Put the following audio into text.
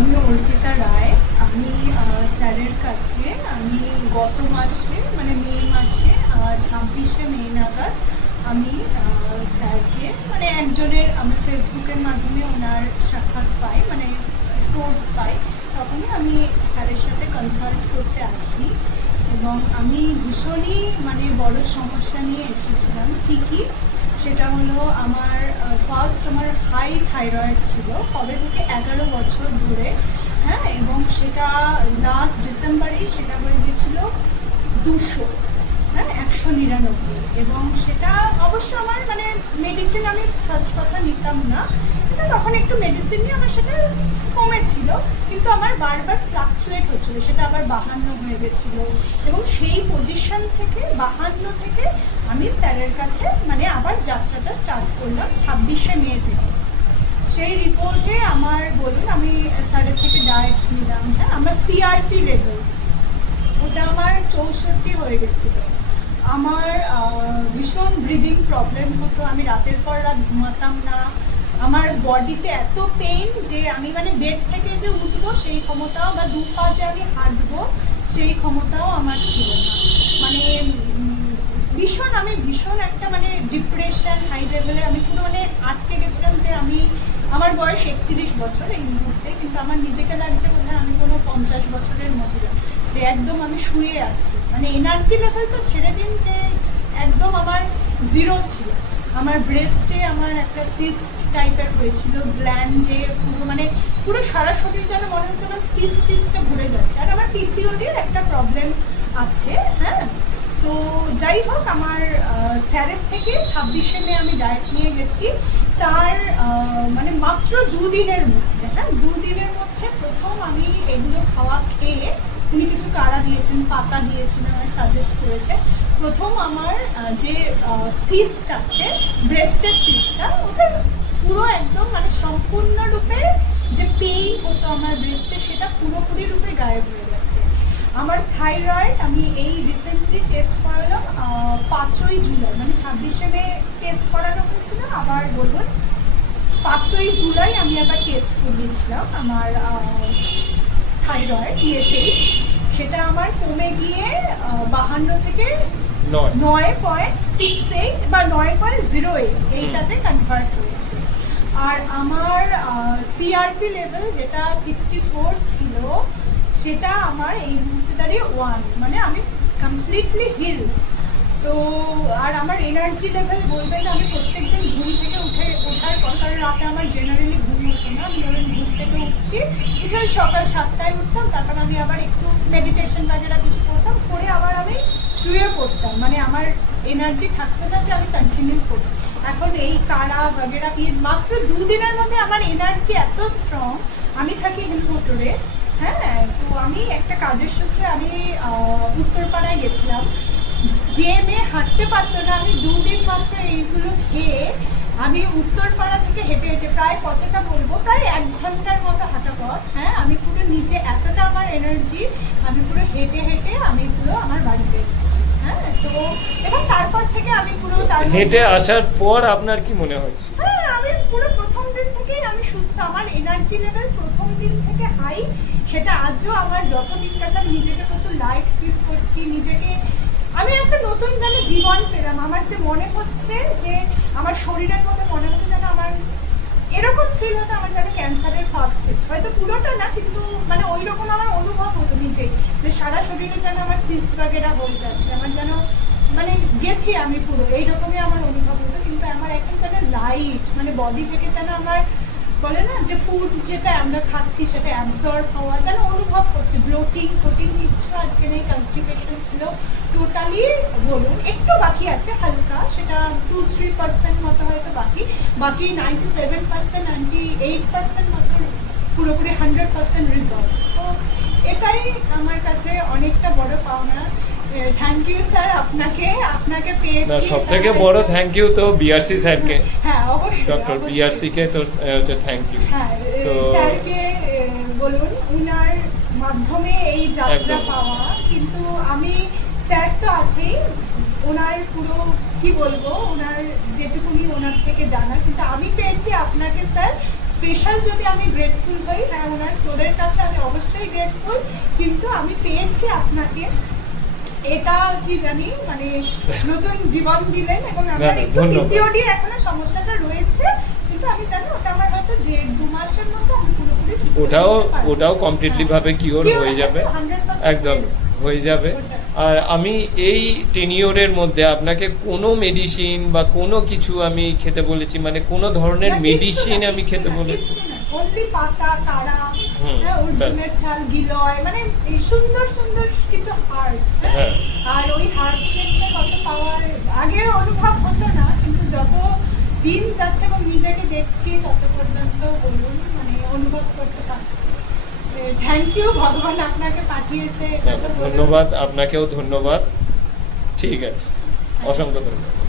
আমি অর্পিতা রায়। আমি স্যারের কাছে আমি গত মাসে মানে মে মাসে 26শে মে নাগাদ আমি স্যারকে মানে একজনের আমি ফেসবুকের মাধ্যমে ওনার সাক্ষাৎ পাই, মানে সোর্স পাই। তখনই আমি স্যারের সাথে কনসাল্ট করতে আসি এবং আমি ভীষণই মানে বড় সমস্যা নিয়ে এসেছিলাম। কী সেটা হলো আমার ফার্স্ট আমার হাই থাইরয়েড ছিল কবে থেকে 11 বছর ধরে, হ্যাঁ, এবং সেটা লাস্ট ডিসেম্বরেই সেটা হয়ে গেছিল 200, হ্যাঁ, 199। এবং সেটা অবশ্য আমার মানে মেডিসিন আমি ফার্স্ট কথা নিতাম না, কিন্তু তখন একটু মেডিসিন নিয়ে আমার সেটা কমেছিল, কিন্তু আমার বারবার ফ্লাকচুয়েট হচ্ছিল, সেটা আবার 52 হয়ে গেছিলো। এবং সেই পজিশন থেকে 52 থেকে আমি স্যারের কাছে মানে আবার যাত্রাটা স্টার্ট করলাম 26শে মে থেকে। সেই রিপোর্টে আমার বলুন আমি স্যারের থেকে ডায়েট নিলাম, হ্যাঁ, আমার সিআরপি লেভেল ওটা আমার 64 হয়ে গেছিলো। আমার ভীষণ ব্রিদিং প্রবলেম হতো, আমি রাতের পর রাত ঘুমাতাম না, আমার বডিতে এত পেইন যে আমি মানে বেড থেকে যে উঠবো সেই ক্ষমতাও বা 2 পা যে আমি হাঁটবো সেই ক্ষমতাও আমার ছিল না। মানে আমি ভীষণ একটা মানে ডিপ্রেশন হাই লেভেলে আমি পুরো মানে আটকে গেছিলাম যে আমার বয়স 31 বছর এই মুহূর্তে, কিন্তু আমার নিজেকে লাগছে বোধহয় আমি কোনো 50 বছরের মহিলা, যে একদম আমি শুয়ে আছি। মানে এনার্জি লেভেল তো ছেড়ে দিন, যে একদম আমার জিরো ছিল। আমার ব্রেস্টে আমার একটা সিস্ট টাইপের হয়েছিল, গ্ল্যান্ডে পুরো সারা শরীর যেন মনে হচ্ছে আমার সিস্টটা ভরে যাচ্ছে। আর আমার পিসিওডির একটা প্রবলেম আছে, হ্যাঁ। তো যাই হোক, আমার স্যারের থেকে 26শে মে আমি ডায়েট নিয়ে গেছি। তার মানে মাত্র 2 দিনের মধ্যে, হ্যাঁ, 2 দিনের মধ্যে প্রথম আমি এগুলো খাওয়া খেয়ে উনি কিছু কাড়া দিয়েছেন, পাতা দিয়েছেন, আমায় সাজেস্ট করেছে। প্রথম আমার যে সিস্ট আছে, ব্রেস্টের সিস্টটা, ওটা পুরো একদম মানে সম্পূর্ণরূপে যে পেইন হতো আমার ব্রেস্টে সেটা পুরোপুরি রূপে গায়েব হয়ে গেছে। আমার থাইরয়েড আমি এই রিসেন্টলি টেস্ট করালাম 5ই জুলাই, মানে 26শে মে টেস্ট করানো হয়েছিল। আবার বলুন 5ই জুলাই আমি আবার টেস্ট করিয়েছিলাম আমার থাইরয়েড TSH, সেটা আমার কমে গিয়ে 52 থেকে 9.68 বা 9.08 এইটাতে কনভার্ট হয়েছে। আর আমার সিআরপি লেভেল যেটা 64 ছিল সেটা আমার এই মুহূর্তে দাঁড়িয়ে 1, মানে আমি কমপ্লিটলি হিল। তো আর আমার এনার্জি লেভেল বলবেন, আমি প্রত্যেকদিন ঘুম থেকে ওঠার পর, কারণ রাতে আমার জেনারেলি ঘুম হতো না, আমি ধরেন ঘুম থেকে উঠছি, উঠে ওই সকাল 7টায় উঠতাম, তারপর আমি আবার একটু মেডিটেশন বাগেরা কিছু করতাম, করে আবার আমি শুয়ে পড়তাম, মানে আমার এনার্জি থাকতো না যে আমি কন্টিনিউ করি। এখন এই কাড়া বাগেরা পিয়ে মাত্র 2 দিনের মধ্যে আমার এনার্জি এত স্ট্রং। আমি থাকি হিলমোটরে, হ্যাঁ, তো আমি একটা কাজের সূত্রে আমি উত্তরপাড়ায় গেছিলাম। যে মেয়ে হাঁটতে পারতো না, আমি 2 দিন মাত্র এইগুলো খেয়ে আমি উত্তরপাড়া থেকে হেঁটে হেঁটে প্রায় কতটা বলবো, প্রায় 1 ঘন্টার মতো হাঁটা পথ, হ্যাঁ, আমি পুরো নিজে এতটা আমার এনার্জি, আমি পুরো হেঁটে হেঁটে আমি পুরো আমার বাড়িতে এসেছি, হ্যাঁ। তো এবং তারপর থেকে আমি পুরো হেঁটে আসার পর আপনার কি মনে হচ্ছে? হ্যাঁ, আমি পুরো প্রথম দিন থেকেই আমি সুস্থ, আমার এনার্জি লেভেল প্রথম দিন থেকে হাই। সেটা আজও আমার যত দিন গেছে আমি নিজেকে প্রচুর লাইট ফিল করছি, নিজেকে আমি একটা নতুন যেন জীবন পেলাম। আমার যে মনে হচ্ছে যে আমার শরীরের মধ্যে মনে হতো যেন আমার এরকম ফিল হতো আমার যেন ক্যান্সারের ফার্স্ট স্টেজ, হয়তো পুরোটা না, কিন্তু মানে ওই রকম আমার অনুভব হতো নিজেই, যে সারা শরীরে যেন আমার সিস্ট বাগেরা হয়ে যাচ্ছে, আমার যেন মানে গেছি আমি পুরো এইরকমই আমার অনুভব হতো। কিন্তু আমার এখন যেন লাইট, মানে বডি থেকে যেন আমার বলে না যে ফুড যেটা আমরা খাচ্ছি সেটা অ্যাবসর্ব হওয়া যেন অনুভব করছে। ব্লোটিং ইচ্ছা আজকে নেই, কনস্টিপেশন ছিল টোটালি বলুন, একটু বাকি আছে হালকা, সেটা 2-3% মতো হয়তো বাকি 97%, 98% মতো পুরোপুরি 100% রিজলভ। তো এটাই আমার কাছে অনেকটা বড় পাওনা। থ্যাংক ইউ স্যার, আপনাকে পেয়েছি। সবথেকে বড় থ্যাংক ইউ তো বিআরসি স্যারকে, হ্যাঁ অবশ্যই, ডক্টর বিআরসি কে তো হচ্ছে থ্যাংক ইউ। হ্যাঁ, তো স্যারকে বলুন, উনার মাধ্যমে এই যাত্রা পাওয়া। কিন্তু আমি স্যার তো আছেই, ওনার পুরো কি বলবো, ওনার যেটুকুনি ওনার থেকে জানা, কিন্তু আমি পেয়েছি আপনাকে স্যার। স্পেশাল যদি আমি গ্রেটফুল হই, হ্যাঁ ওনার সোলের কাছে আমি অবশ্যই গ্রেটফুল, কিন্তু আমি পেয়েছি আপনাকে, এটা কি জানি মানে নতুন জীবন দিলেন। এবং আমার না, একটু ধন্যবাদ। পিসিওডির এখনো সমস্যাটা রয়েছে, কিন্তু আমি জানি ওটা আমার হয়তো 1.5-2 মাসের মধ্যে আমি পুরোপুরি ঠিক করে নিতে পারবো। ওটাও কমপ্লিটলি ভাবে কিওর Cure হয়ে যাবে, 100% একদম হয়ে যাবে। হয়ে যাবে। ওটা। আর আমি এই টেনিওরের মধ্যে আপনাকে কোনো মেডিসিন বা কোনো কিছু আমি খেতে বলেছি, মানে কোনো ধরনের মেডিসিন আমি খেতে বলেছি? অনলি পাতা, কাড়া, হুম, হ্যাঁ অর্জুনের ছাল, গিলয়, মানে এই সুন্দর সুন্দর কিছু হার্বস। হ্যাঁ। আর ওই হার্বসের যে কত পাওয়ার আগে অনুভব হতো না, কিন্তু যত দিন যাচ্ছে এবং নিজেকে দেখছি তত পর্যন্ত বলুন মানে অনুভব করতে পারছি। থ্যাংক ইউ, ভগবান আপনাকে পাঠিয়েছে, এটা তো বলুন। ধন্যবাদ, আপনাকেও ধন্যবাদ। ঠিক আছে, অসংখ্য ধন্যবাদ।